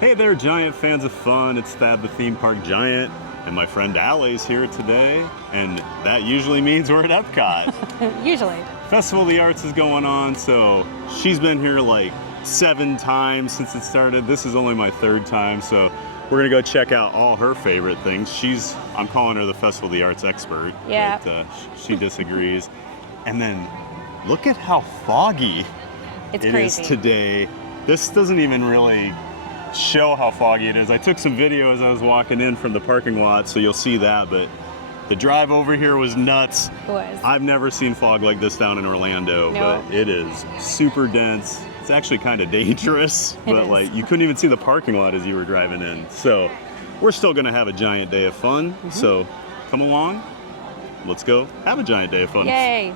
Hey there, Giant fans of fun. It's Thad the Theme Park Giant, and my friend Allie's here today, and that usually means we're at EPCOT. Usually. Festival of the Arts is going on, so she's been here like 7 times since it started. This is only my 3rd time, so we're gonna go check out all her favorite things. I'm calling her the Festival of the Arts expert, yeah. But she disagrees. And then look at how foggy it is today. This doesn't even really show how foggy it is. I took some video as I was walking in from the parking lot, so you'll see that, but the drive over here was nuts. It was. I've never seen fog like this down in Orlando, no. But it is super dense. It's actually kind of dangerous, but like you couldn't even see the parking lot as you were driving in. So we're still gonna have a giant day of fun. So come along, let's go have a giant day of fun. Yay.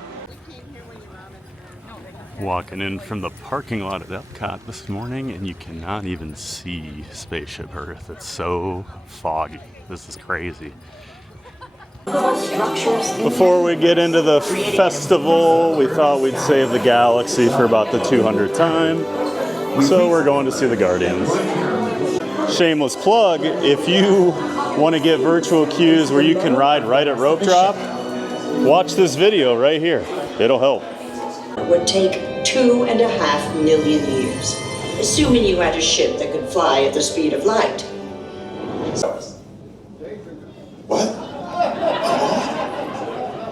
Walking in from the parking lot at EPCOT this morning, and you cannot even see Spaceship Earth. It's so foggy. This is crazy. Before we get into the festival, we thought we'd save the Galaxy for about the 200th time. So we're going to see the Guardians. Shameless plug, if you want to get virtual queues where you can ride right at rope drop, watch this video right here. It'll help. It would take 2.5 million years, assuming you had a ship that could fly at the speed of light. What?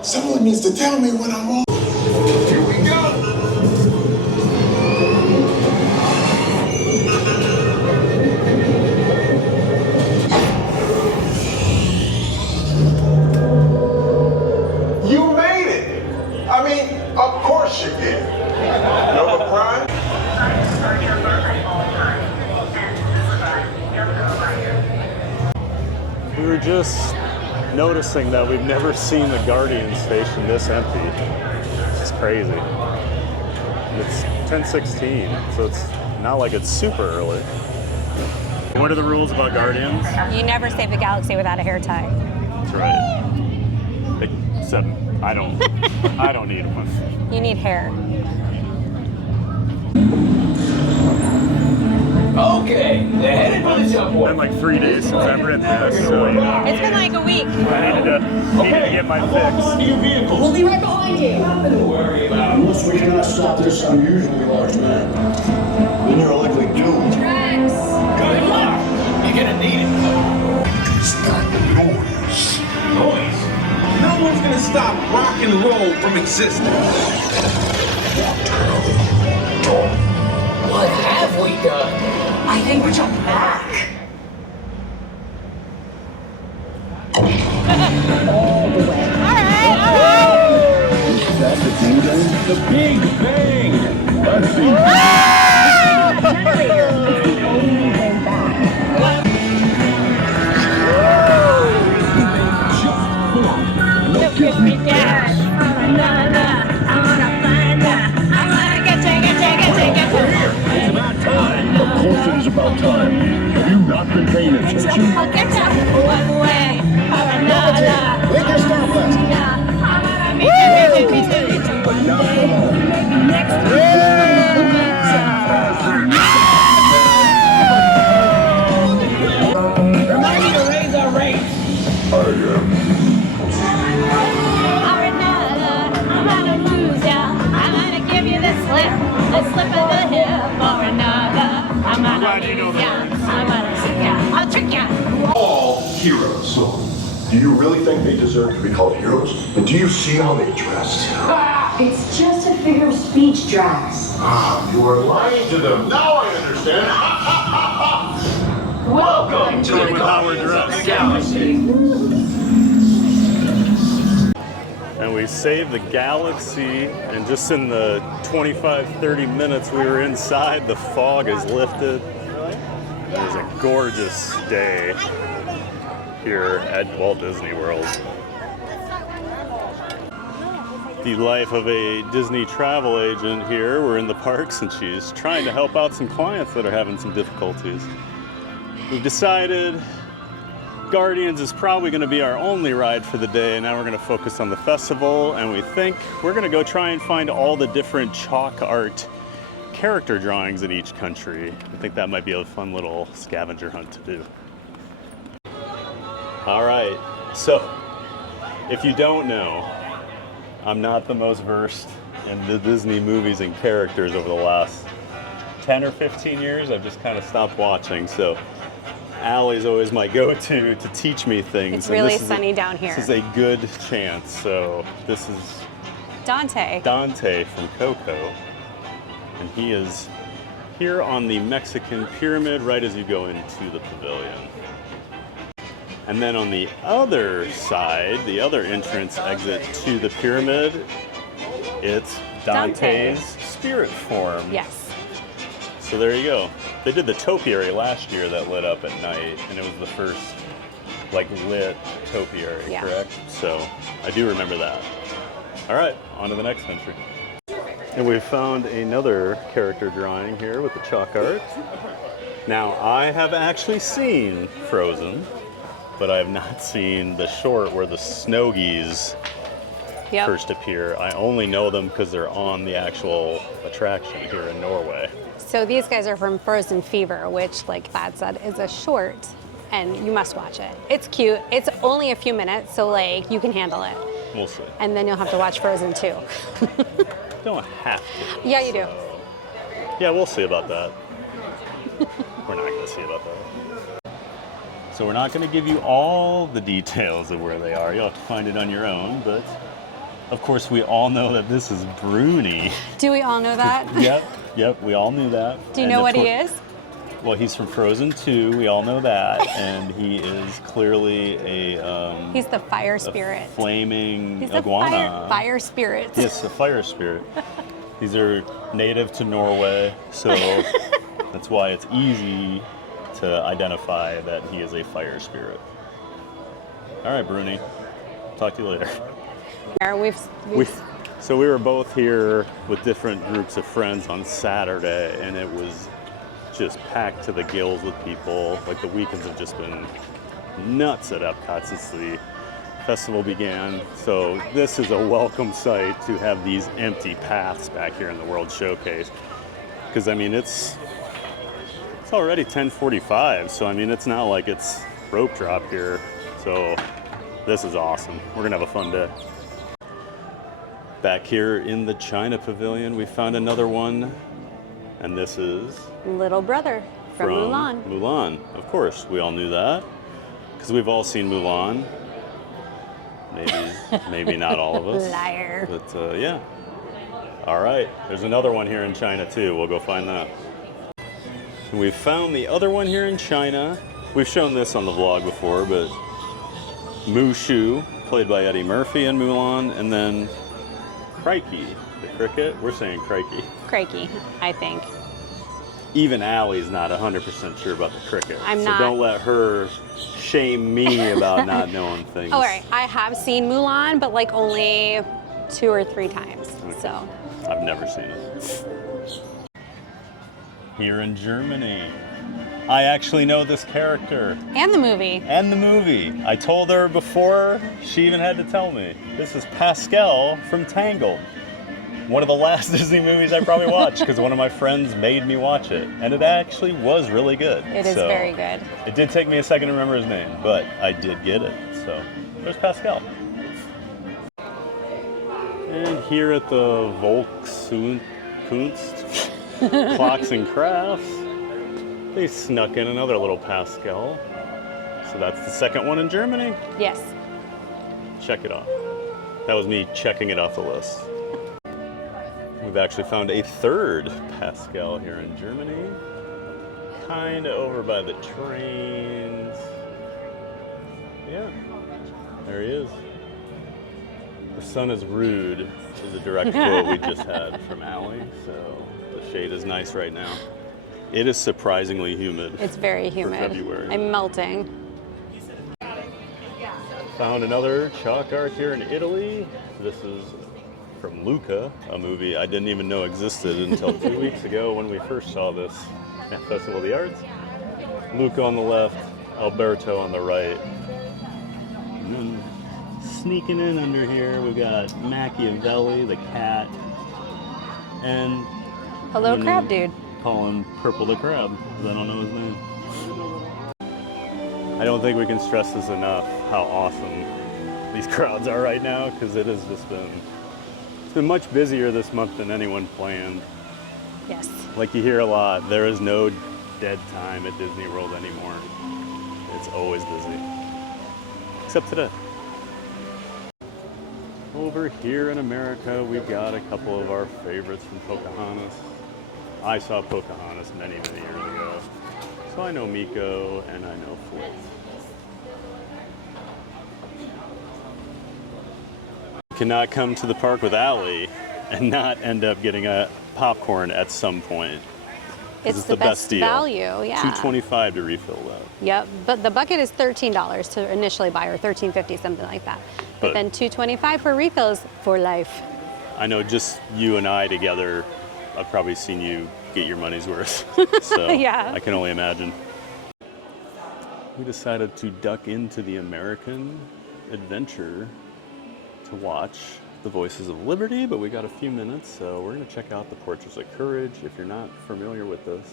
Someone needs to tell me when I'm on. Here we go. You made it. I mean, of course you did. Nova Prime? We were just noticing that we've never seen the Guardian station this empty. It's crazy. It's 10:16, so it's not like it's super early. What are the rules about Guardians? You never save the Galaxy without a hair tie. That's right. Except I don't need one. You need hair. Okay, they're headed for the jump It's been like 3 days since I've ridden this, so you know. It's been like a week. I needed to get my fix. your vehicles. We'll be right behind you. Nothing to worry about. Unless we cannot stop this unusually large man, then you're likely doomed. Good luck. You're gonna need it. It's not noise. Noise. No one's gonna stop rock and roll from existing. What have we done? I think we're jumping back. All the way. That's the thing, then? The Big Bang. Let's see. Look at me, Dad. I wanna find her. I wanna get It's about time. Of course it is about time. Have you not been paying attention? I'll get you one way or another. Make your stop last. But not for long. Next Remind me to raise our rates. I am. or another. I'm gonna lose ya. I'm gonna give you the slip of the hip or another. I'm gonna lose ya. I'm gonna trick ya. I'll trick ya. All heroes. Do you really think they deserve to be called heroes? And do you see how they dress? It's just a figure of speech, Drax. You are lying to them. Now I understand. Welcome to the Guardians of the Galaxy. And we saved the Galaxy, and just in the 25-30 minutes we were inside, the fog has lifted. It was a gorgeous day here at Walt Disney World. The life of a Disney travel agent here. We're in the parks and she's trying to help out some clients that are having some difficulties. We've decided Guardians is probably going to be our only ride for the day. Now we're going to focus on the festival, and we think we're going to go try and find all the different chalk art character drawings in each country. I think that might be a fun little scavenger hunt to do. All right, so if you don't know, I'm not the most versed in the Disney movies and characters over the last 10 or 15 years. I've just kind of stopped watching, so Allie's always my go-to to teach me things. It's really sunny down here. This is a good chance. So this is Dante from Coco, and he is here on the Mexican pyramid right as you go into the pavilion. And then on the other side, the other entrance exit to the pyramid, it's Dante's spirit form. Yes. So there you go. They did the topiary last year that lit up at night, and it was the first like lit topiary, Yeah. correct? So I do remember that. All right, on to the next country. And we found another character drawing here with the chalk art. Now, I have actually seen Frozen, but I have not seen the short where the snow geese Yep. first appear. I only know them because they're on the actual attraction here in Norway. So these guys are from Frozen Fever, which, like Thad said, is a short, and you must watch it. It's cute. It's only a few minutes, so like you can handle it. We'll see. And then you'll have to watch Frozen 2. Don't have to. Yeah, you do. Yeah, we'll see about that. We're not going to see about that. So we're not going to give you all the details of where they are. You'll have to find it on your own, but of course we all know that this is Bruni. Do we all know that? Yep, we all knew that. Do you And know of what he course- is? Well, he's from Frozen 2, we all know that, and he is clearly a He's the fire spirit. flaming He's the iguana. fire spirit. Yes, a fire spirit. These are native to Norway, so that's why it's easy to identify that he is a fire spirit. All right, Bruni. Talk to you later. So we were both here with different groups of friends on Saturday, and it was just packed to the gills with people. Like the weekends have just been nuts at EPCOT since the festival began. So this is a welcome sight to have these empty paths back here in the World Showcase. Because I mean, it's already 10:45, so I mean, it's not like it's rope drop here. So this is awesome. We're gonna have a fun day. Back here in the China Pavilion, we found another one, and this is Little brother from Mulan. Mulan, of course, we all knew that, because we've all seen Mulan. Maybe not all of us. Liar. But yeah. All right, there's another one here in China too. We'll go find that. We've found the other one here in China. We've shown this on the vlog before, but Mushu, played by Eddie Murphy in Mulan, and then Crikey, the cricket. We're saying Crikey. Crikey, I think. Even Allie's not 100% sure about the cricket. I'm not. So don't let her shame me about not knowing things. All right, I have seen Mulan, but like only 2 or 3 times. So I've never seen it. Here in Germany, I actually know this character. and the movie. And the movie. I told her before she even had to tell me. This is Pascal from Tangled. One of the last Disney movies I probably watched because one of my friends made me watch it. And it actually was really good. It is very good. It did take me a second to remember his name, but I did get it. So there's Pascal. And here at the Volkskunst Clocks and Crafts, they snuck in another little Pascal. So that's the second one in Germany. Yes. Check it off. That was me checking it off the list. We've actually found a third Pascal here in Germany. Kind of over by the trains. Yeah, there he is. The sun is rude is a direct quote we just had from Allie. So the shade is nice right now. It is surprisingly humid. It's very humid. February. I'm melting. Found another chalk art here in Italy. This is from Luca, a movie I didn't even know existed until 2 weeks ago when we first saw this at Festival of the Arts. Luca on the left, Alberto on the right. And then sneaking in under here, we've got Machiavelli, the cat. And Hello, I'm crab gonna dude. Call him Purple the Crab, because I don't know his name. I don't think we can stress this enough, how awesome these crowds are right now, because it has just been, it's been much busier this month than anyone planned. Yes. Like you hear a lot, there is no dead time at Disney World anymore. It's always busy. Except today. Over here in America, we got a couple of our favorites from Pocahontas. I saw Pocahontas many, many years ago. So I know Miko and I know Flip. You cannot come to the park with Allie and not end up getting a popcorn at some point. It's the best deal. value, yeah. $2.25 to refill that. Yep, but the bucket is $13 to initially buy, or $13.50, something like that. But then $2.25 for refills for life. I know just you and I together, I've probably seen you get your money's worth. So Yeah. I can only imagine. We decided to duck into the American Adventure to watch The Voices of Liberty, but we got a few minutes, so we're going to check out the Portraits of Courage. If you're not familiar with this,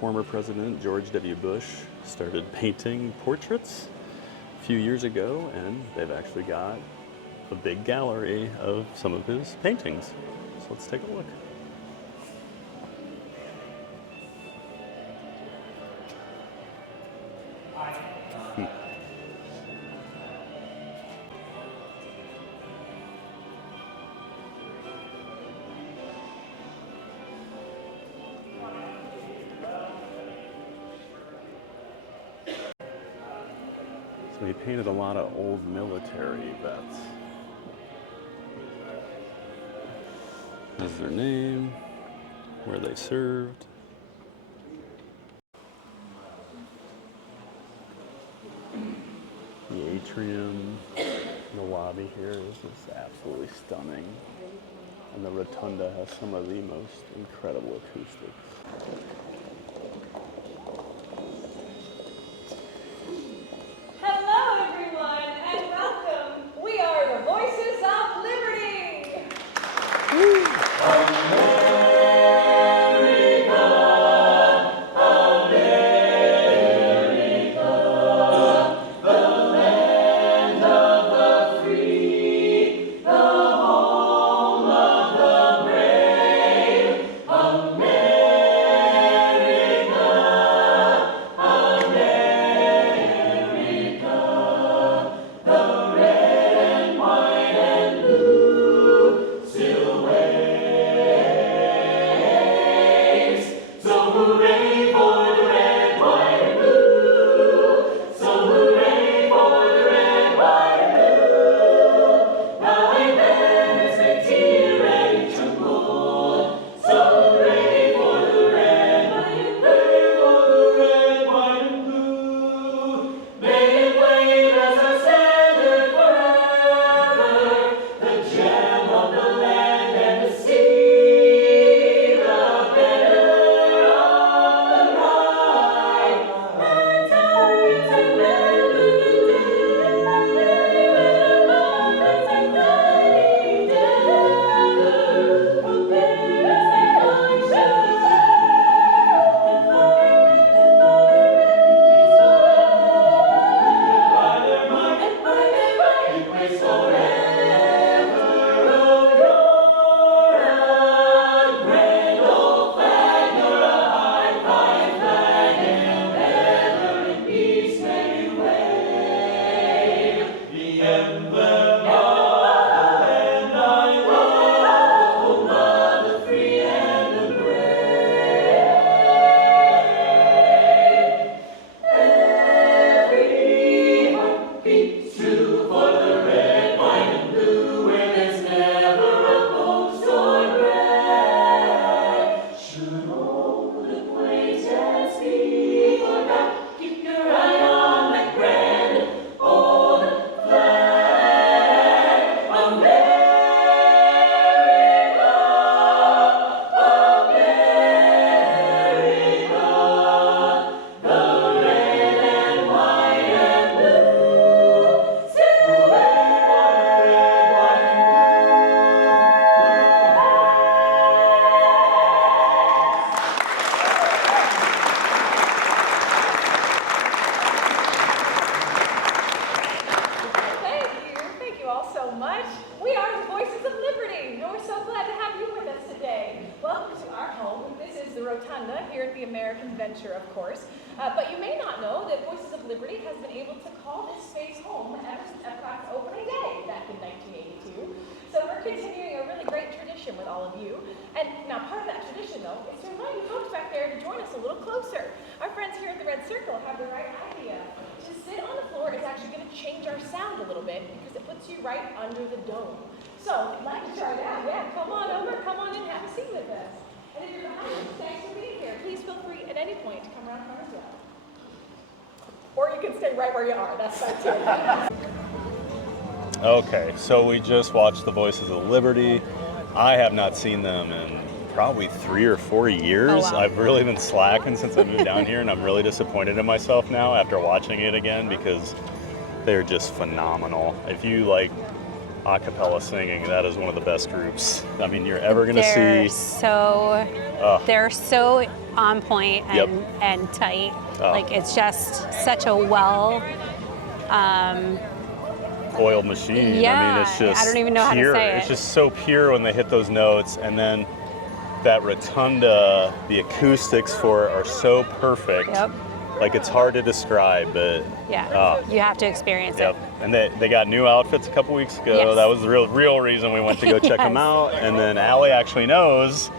former President George W. Bush started painting portraits a few years ago, and they've actually got a big gallery of some of his paintings. So let's take a look. So he painted a lot of old military vets. That's their name, where they served. The atrium, the lobby here is just absolutely stunning. And the rotunda has some of the most incredible acoustics. Hello, everyone, and welcome. We are the Voices of Liberty. But you may not know that Voices of Liberty has been able to call this space home ever since EPCOT's opening day back in 1982. So we're continuing a really great tradition with all of you. And now part of that tradition, though, is to invite you folks back there to join us a little closer. Our friends here at the Red Circle have the right idea. To sit on the floor is actually going to change our sound a little bit because it puts you right under the dome. So let's try that. Yeah, come on over, come on in, have a seat with us. And if you're behind us, thanks for being here. Please feel free at any point to come around front as well. Or you can stay right where you are. That's fine too. Okay, so we just watched The Voices of Liberty. I have not seen them in probably 3 or 4 years. Oh, wow. I've really been slacking since I moved down here, and I'm really disappointed in myself now after watching it again because they're just phenomenal. If you like a cappella singing, that is one of the best groups I mean you're ever going to see. They're so on point and, Yep. and tight. Oh. Like it's just such a well oiled machine. I Yeah, mean, it's just I don't even know how to pure. say It's it. just so pure when they hit those notes, and then that rotunda, the acoustics for it are so perfect. Yep. Like it's hard to describe, but Yeah, you have to experience yep. it. And they got new outfits a couple weeks ago. Yes. That was the real reason we went to go check them Yes. out. And then Allie actually knows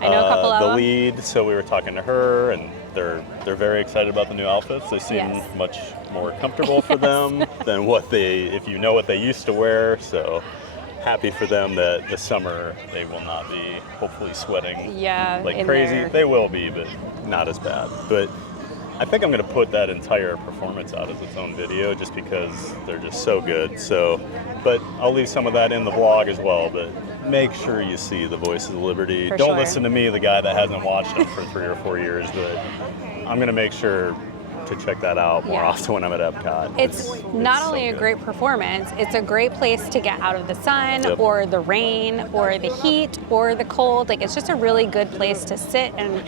I know a couple of the them. lead, so we were talking to her, and they're very excited about the new outfits. They seem Yes. much more comfortable for them than what if you know what they used to wear. So happy for them that this summer they will not be hopefully sweating like in crazy. their- They will be, but not as bad. But I think I'm going to put that entire performance out as its own video just because they're just so good. So, but I'll leave some of that in the vlog as well. But make sure you see The Voices of Liberty. For Don't sure. listen to me, the guy that hasn't watched them for 3 or 4 years. But I'm going to make sure to check that out more Yeah. often when I'm at EPCOT. It's not so only a good. great performance, it's a great place to get out of the sun Yep. or the rain or the heat or the cold. Like it's just a really good place to sit and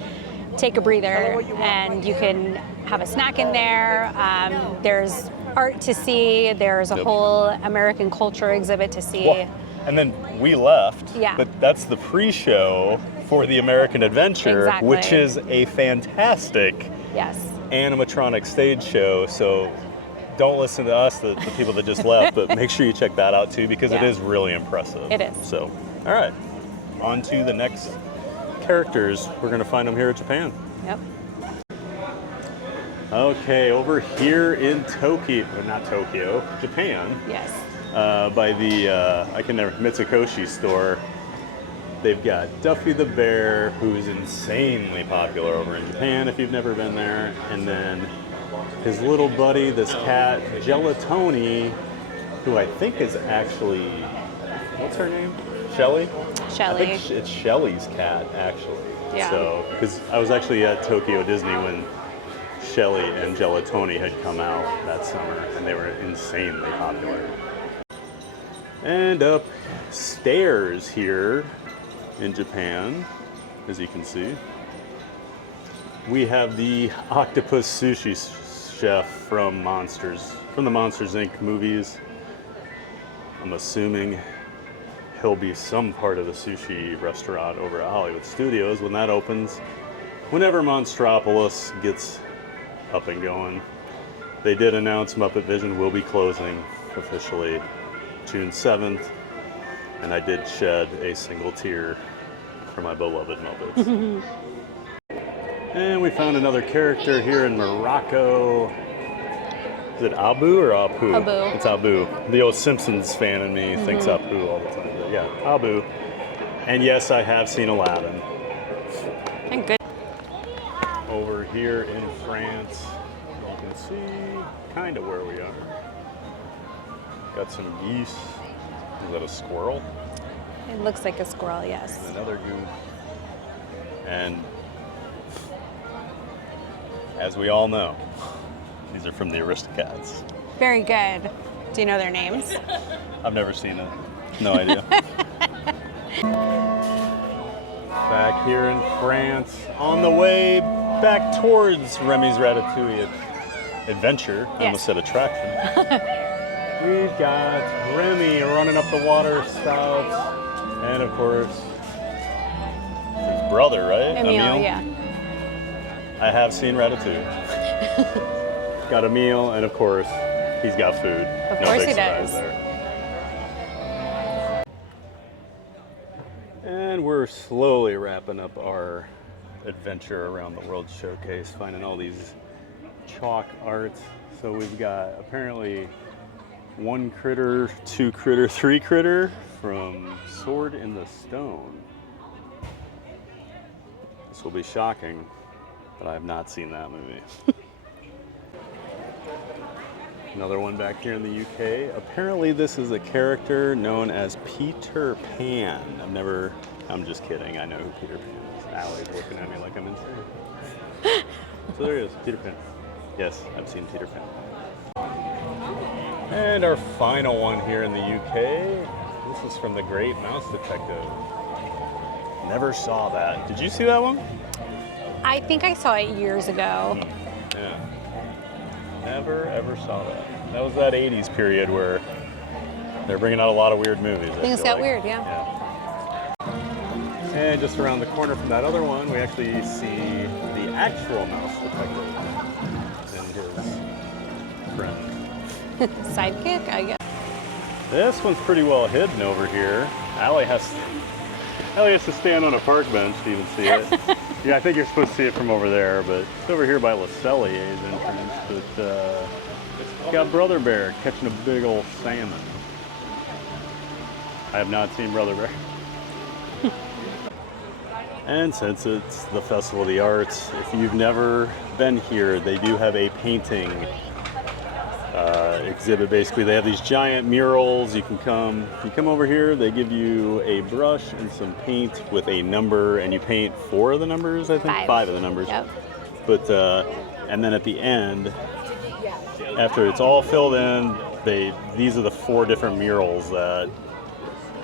take a breather, and you can have a snack in there. There's art to see. There's a Yep. whole American culture exhibit to see. Well, and then we left, Yeah. but that's the pre-show for the American Adventure, Exactly. which is a fantastic Yes. animatronic stage show. So don't listen to us, the people that just left, but make sure you check that out too because it Yeah. is really impressive. It is. So, all right, on to the next characters. We're going to find them here at Japan. Yep. Okay, over here in Tokyo, or not Tokyo, Japan, Yes. by the Mitsukoshi store. They've got Duffy the Bear, who's insanely popular over in Japan if you've never been there. And then his little buddy, this cat, Gelatoni, who I think is actually, what's her name? Shelly? Shelly. I think it's Shelly's cat, actually. Yeah. So, because I was actually at Tokyo Disney when Shelly and Gelatoni had come out that summer, and they were insanely popular. And upstairs here in Japan, as you can see, we have the octopus sushi chef from the Monsters Inc. movies. I'm assuming he'll be some part of the sushi restaurant over at Hollywood Studios when that opens. Whenever Monstropolis gets up and going. They did announce Muppet Vision will be closing officially June 7th, and I did shed a single tear for my beloved Muppets. And we found another character here in Morocco. Is it Abu or Apu? Abu. It's Abu. The old Simpsons fan in me thinks Apu all the time. But yeah, Abu. And yes, I have seen Aladdin. And good. Over here in France, you can see kind of where we are. Got some geese. Is that a squirrel? It looks like a squirrel, yes. Another goose. And as we all know, these are from the Aristocats. Very good. Do you know their names? I've never seen it. No idea. Back here in France, on the way back towards Remy's Ratatouille Adventure, I almost said attraction. We've got Remy running up the water spouts, and of course, his brother, right? Emile, yeah. I have seen Ratatouille. Got a meal, and of course, he's got food. Of No course big he surprise does. there. And we're slowly wrapping up our adventure around the World Showcase, finding all these chalk arts. So we've got apparently 1 critter, 2 critter, 3 critter from Sword in the Stone. This will be shocking, but I have not seen that movie. Another one back here in the UK. Apparently this is a character known as Peter Pan. I'm just kidding, I know who Peter Pan is. Allie's looking at me like I'm insane. So there he is, Peter Pan. Yes, I've seen Peter Pan. And our final one here in the UK. This is from The Great Mouse Detective. Never saw that. Did you see that one? I think I saw it years ago. Yeah. Never ever saw that. That was that 80s period where they're bringing out a lot of weird movies. Things got weird, yeah. And just around the corner from that other one, we actually see the actual Mouse Detective and his friend. Sidekick, I guess. This one's pretty well hidden over here. Allie has to stand on a park bench to even see it. Yeah, I think you're supposed to see it from over there, but it's over here by LaCellier's entrance. But it's got Brother Bear catching a big old salmon. I have not seen Brother Bear. And since it's the Festival of the Arts, if you've never been here, they do have a painting exhibit. Basically, they have these giant murals. You come over here, they give you a brush and some paint with a number, and you paint 4 of the numbers, I think? 5 of the numbers. Yep. But, and then at the end, after it's all filled in, these are the 4 different murals that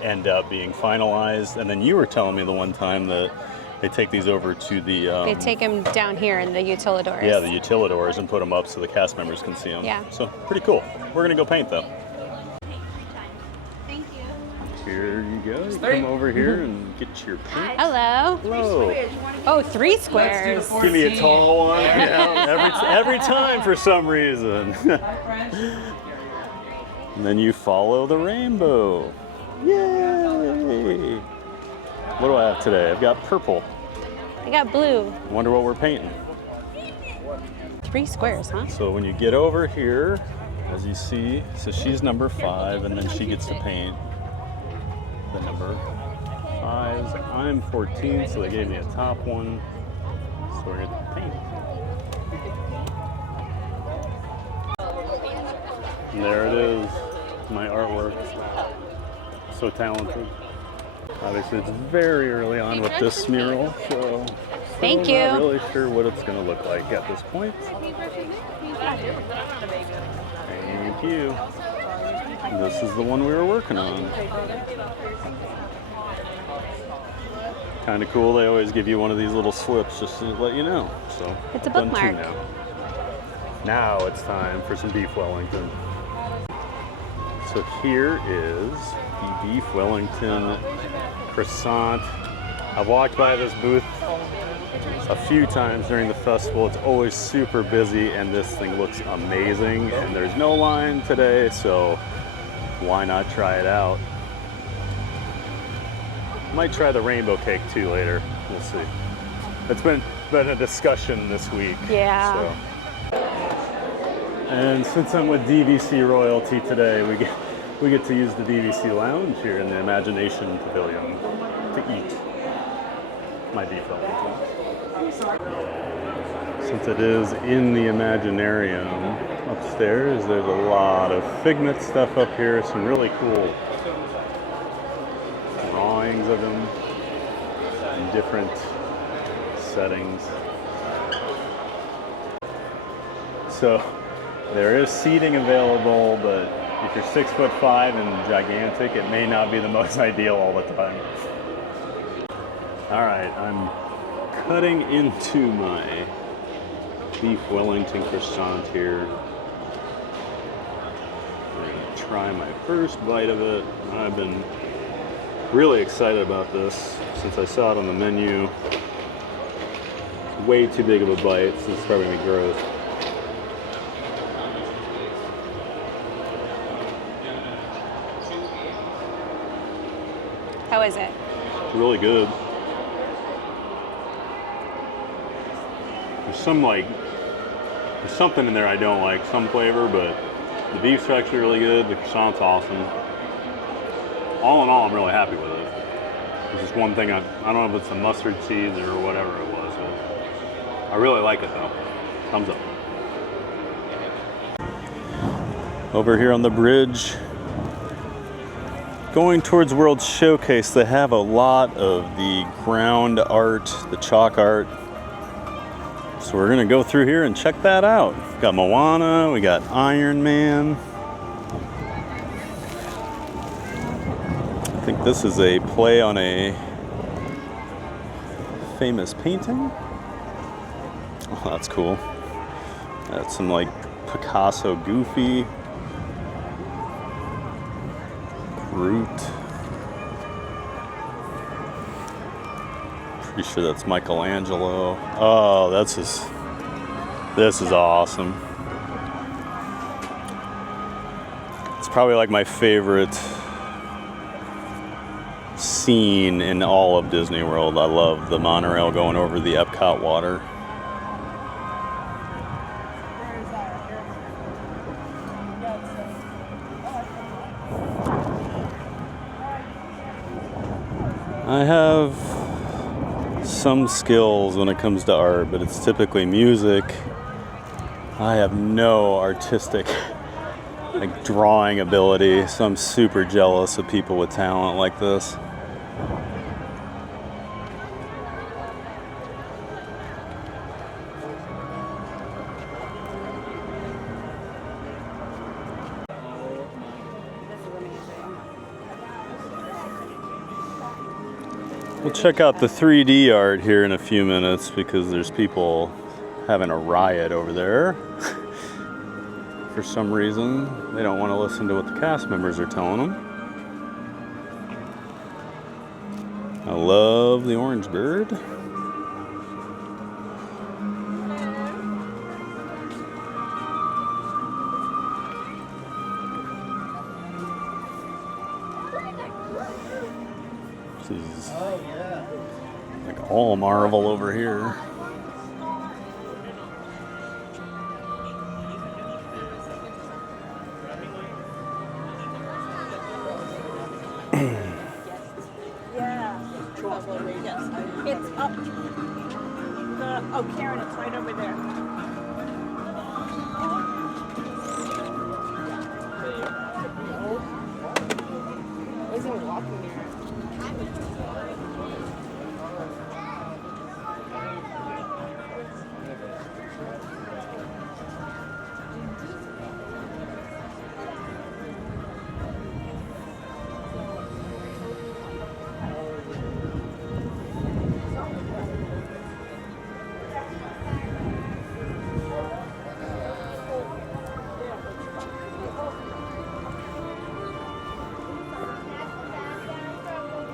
end up being finalized. And then you were telling me the one time that they take these over to the... They take them down here in the utilidors. Yeah, the utilidors, and put them up so the cast members can see them. Yeah. So, pretty cool. We're going to go paint, though. Thank you. Here you go. You come over here and get your paint. Hello. Hello. Oh, 3 squares. Give me a tall one. Yeah, every time for some reason. And then you follow the rainbow. Yay! What do I have today? I've got purple. I got blue. Wonder what we're painting. 3 squares, huh? So when you get over here, as you see, so she's number 5, and then she gets to paint the number 5s. I'm 14, so they gave me a top one. So we're gonna paint. And there it is, my artwork. So talented. Obviously, it's very early on with this mural, so Thank I'm not you. really sure what it's going to look like at this point. Thank you. This is the one we were working on. Kind of cool. They always give you one of these little slips just to let you know. So It's a done 2 bookmark. Now it's time for some beef Wellington. So here is the beef Wellington croissant. I've walked by this booth a few times during the festival. It's always super busy, and this thing looks amazing. And there's no line today, so why not try it out? Might try the rainbow cake too later. We'll see. It's been a discussion this week. Yeah. So. And since I'm with DVC royalty today, we get to use the DVC lounge here in the Imagination Pavilion to eat my beef Wellington. Since it is in the Imaginarium upstairs, there's a lot of Figment stuff up here, some really cool drawings of them in different settings. So there is seating available, but if you're 6'5" and gigantic, it may not be the most ideal all the time. All right, I'm cutting into my beef Wellington croissant here. I'm gonna try my first bite of it. I've been really excited about this since I saw it on the menu. Way too big of a bite, so it's probably gonna be gross. How is it? Really good. There's something in there I don't like, some flavor, but the beef's actually really good. The croissant's awesome. All in all, I'm really happy with it. There's just one thing I don't know if it's the mustard seeds or whatever it was. But I really like it though. Thumbs up. Over here on the bridge, going towards World Showcase, they have a lot of the ground art, the chalk art. So we're gonna go through here and check that out. Got Moana, we got Iron Man. I think this is a play on a famous painting. Oh, that's cool. That's some like Picasso Goofy. Groot. Pretty sure that's Michelangelo. Oh, this is awesome. It's probably like my favorite scene in all of Disney World. I love the monorail going over the EPCOT water. I have some skills when it comes to art, but it's typically music. I have no artistic like drawing ability, so I'm super jealous of people with talent like this. We'll check out the 3D art here in a few minutes because there's people having a riot over there. For some reason, they don't want to listen to what the cast members are telling them. I love the orange bird. This is like all Marvel over here. It's up. Oh, Karen, it's right over there. Isn't he walking there?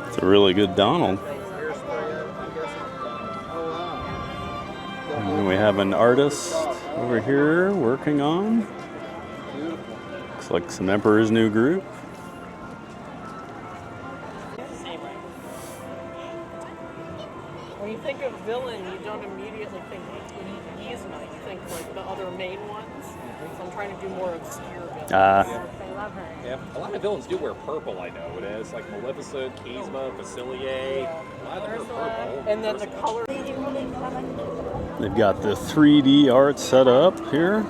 It's a really good Donald. And then we have an artist over here working on. Looks like some Emperor's New Groove. When you think of villain, you don't immediately think Yzma. You think like the other main ones. So I'm trying to do more obscure villains. I love her. Yeah, a lot of villains do wear purple, I know. It is like Maleficent, Yzma, Facilier. A lot of them wear purple. And then the color. They've got the 3D art set up here.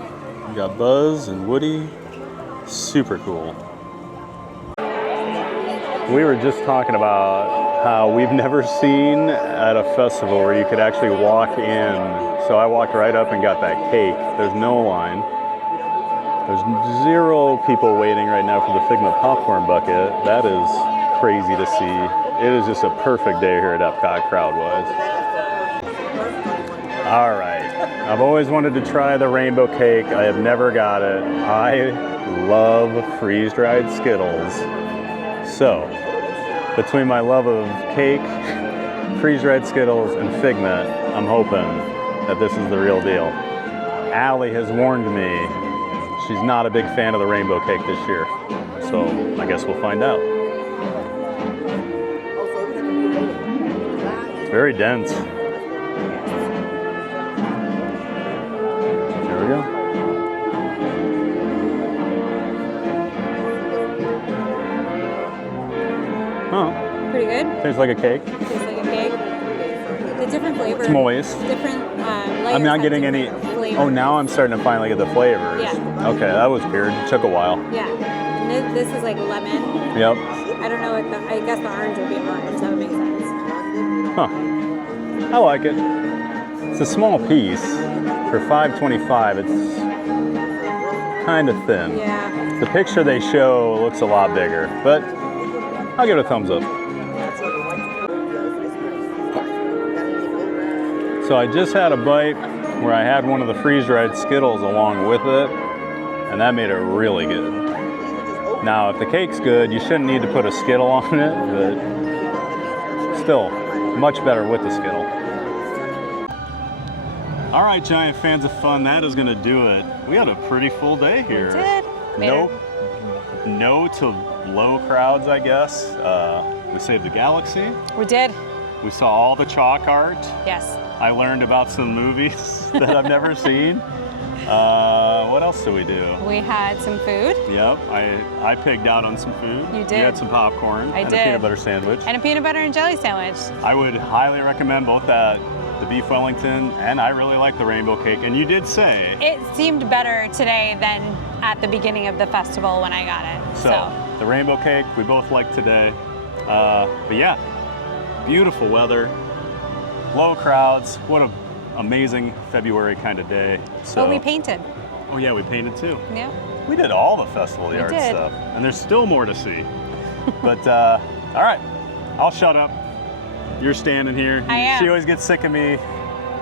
We got Buzz and Woody. Super cool. We were just talking about how we've never seen at a festival where you could actually walk in. So I walked right up and got that cake. There's no line. There's 0 people waiting right now for the Figment popcorn bucket. That is crazy to see. It is just a perfect day here at Epcot crowd-wise. All right, I've always wanted to try the rainbow cake. I have never got it. I love freeze-dried Skittles. So, between my love of cake, freeze-dried Skittles, and Figment, I'm hoping that this is the real deal. Allie has warned me she's not a big fan of the rainbow cake this year. So, I guess we'll find out. It's very dense. There we go. Huh. Pretty good. Tastes like a cake. Tastes like a cake. The different flavors. It's moist. Different layers. I'm not have getting any. different flavors. Oh, now I'm starting to finally get the flavors. Yeah. Okay, that was weird. It took a while. Yeah. And this is like lemon. Yep. I don't know what I guess the orange would be orange. That would make sense. Huh. I like it. It's a small piece. For $5.25, it's kind of thin. Yeah. The picture they show looks a lot bigger, but I'll give it a thumbs up. So I just had a bite where I had one of the freeze-dried Skittles along with it, and that made it really good. Now, if the cake's good, you shouldn't need to put a Skittle on it, but still, much better with the Skittle. All right, giant fans of fun, that is gonna do it. We had a pretty full day here. We did. No to low crowds, I guess. We saved the galaxy. We did. We saw all the chalk art. Yes. I learned about some movies that I've never seen. What else did we do? We had some food. Yep, I pigged out on some food. You did. You had some popcorn. I and did. a peanut butter sandwich. And a peanut butter and jelly sandwich. I would highly recommend both that, the beef Wellington, and I really like the rainbow cake. And you did say It seemed better today than at the beginning of the festival when I got it. so. The rainbow cake we both liked today. But yeah, beautiful weather, low crowds. What an amazing February kind of day. So. But we painted. Oh yeah, we painted too. Yeah. We did all the festival yard did. stuff, and there's still more to see. But all right, I'll shut up. You're standing here. I am. She always gets sick of me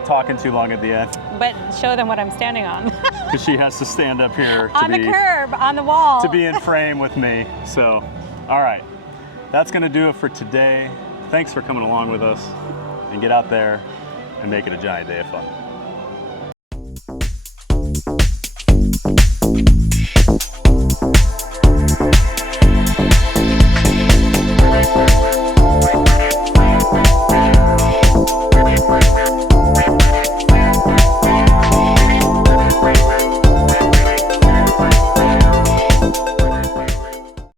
talking too long at the end But show them what I'm standing on. because she has to stand up here On the curb, on the wall. to be in frame with me. So, all right, that's gonna do it for today. Thanks for coming along with us, and get out there and make it a giant day of fun.